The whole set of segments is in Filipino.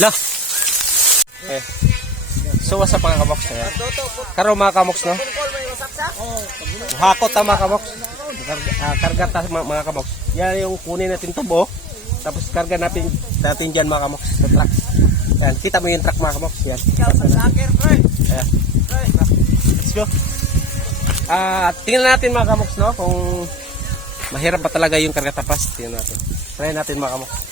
Lah. Eh. So wasa pa nga kamoks kaya. Karo mga kamoks no. Hakot ta mga kamoks. Karga, ah, karga ta mga, mga kamoks. Yan yung kunin natin tubo. Tapos karga natin natin diyan mga kamoks sa truck. Yan, kita mo yung truck mga kamoks. Yan. Ayan. Let's go. Ah, tingnan natin mga kamoks no kung mahirap pa talaga yung karga tapas. Tingnan natin. Try natin mga kamoks.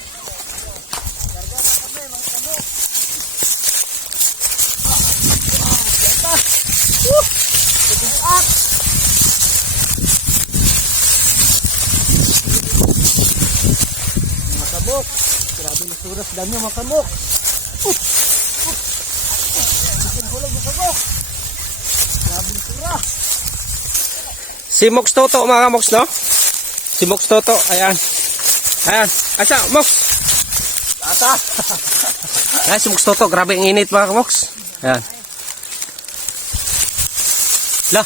Mga kabok. Grabe na suras dami mga kabok. Hulog mga kabok. Grabe na sura. Si Mox Toto mga kamox no? Si Mox Toto, ayan. Ayan, asa, Mox. Ata. Ayan, si Mox Toto, grabe ang init mga kamox. Ayan. La.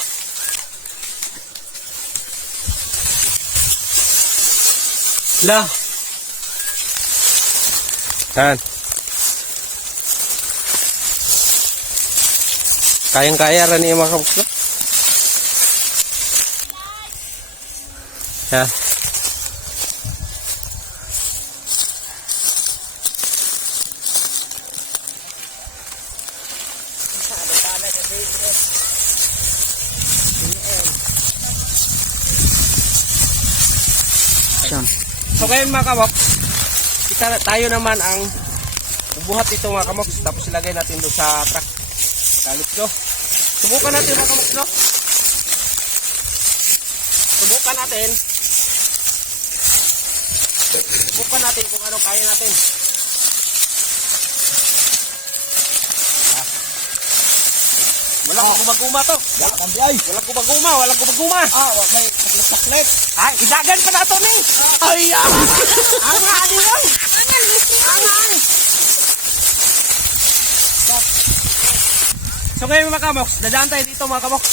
La. Ayan. Kayang-kaya rin yung mga kamox no? Ayan. So ngayon mga kamok, kita, tayo naman ang bubuhat ito mga kamok, tapos ilagay natin doon sa truck. Let's go. Subukan natin mga kamok, no? Subukan natin. Subukan natin kung ano kaya natin. Walang gumaguma to. Wala kang biyay. Walang gumaguma, walang gumaguma. Ah, wala may paklet-paklet. Ay, idagan pa na ito ni. Ay, ah. Ang ano lang. So ngayon mga kamoks, dadaan tayo dito mga kamoks.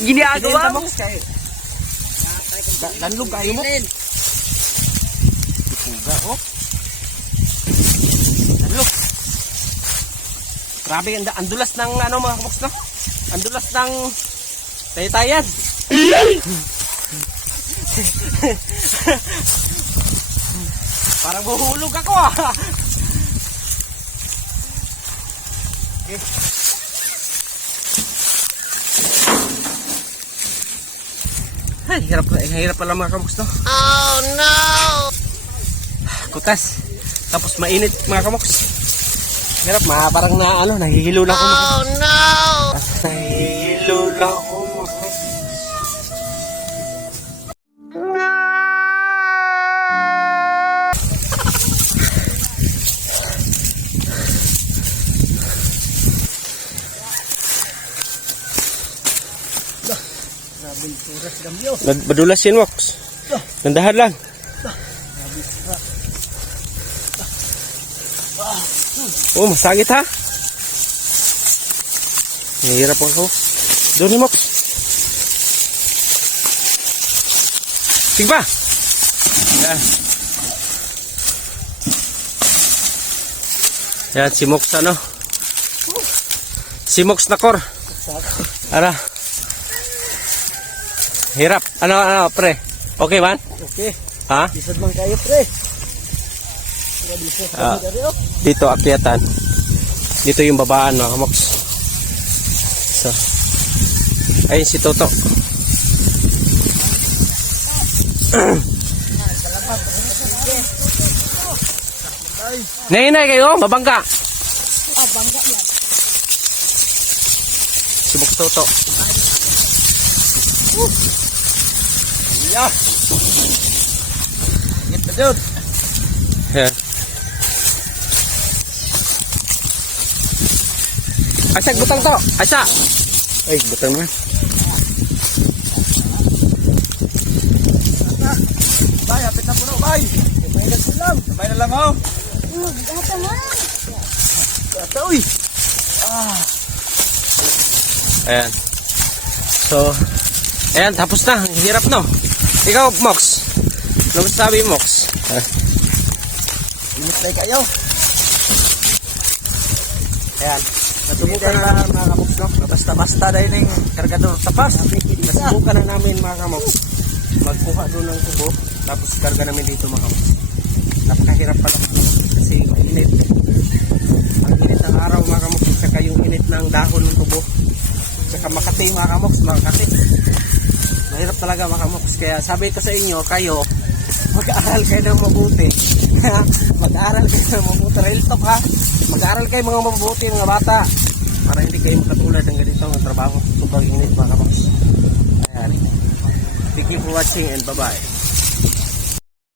Ginagawa mo. Da- Danlog kayo mo. Ipuga, oh. Grabe, ang, ang dulas ng ano mga kamoks, no? Ang dulas ng taytayan. Parang buhulog ako ah. Okay. Ay, hirap, hirap pala mga kamoks, no? Oh no! Kutas. Tapos mainit mga kamoks. Hirap, ma, parang na, ano, nahihilo lang ako. Oh no! Nahihilo lang ako. Madulas yun, Wax. Nandahan lang. Oh, masakit ha? Nahihirap ako. Doon ni Mox. Sige ba? Yan. Yan, si Mox ano? Si Mox na kor. Ara. Hirap. Ano, ano, pre? Okay man? Okay. Ha? Bisad man kayo, pre. Ah. oh. Dito, akyatan. Dito yung babaan, mga kamoks. So. Ayun si Toto. Nay, nay kayo, mabangga. Ah, bangga yan. Si Bok Toto. Yeah. Ito, dude. Asag butang to. Asa. Ay, butang man. Bay, hapit na puno, bay. Sabay na silang. Sabay na lang, oh. Gata, uy. Ayan. So, ayan, tapos na. Ang hirap, no? Ikaw, Mox. Ano masasabi, Mox? Init na kayo. Ayan. Nasubukan na mga kamoks? Basta-basta dahil yung kargador tapas. Nasubukan na namin mga kamoks. Magkuha doon ng tubo. Tapos karga namin dito mga kamoks. Napakahirap pala mga kamoks. Kasi init. Ang init ng araw mga kamoks. Saka yung init ng dahon ng tubo. Saka Makati mga kamoks. Makati. Mahirap talaga mga kamoks. Kaya sabi ko sa inyo, kayo, mag-aaral kayo ng mabuti. mag-aaral kayo ng mabuti. Real talk ha. Mag-aaral kayo mga mabuti mga bata. Para hindi kayo makatulad ng ganito ang trabaho. Sobrang init mga kamoks. Ayan. Thank you for watching and bye-bye.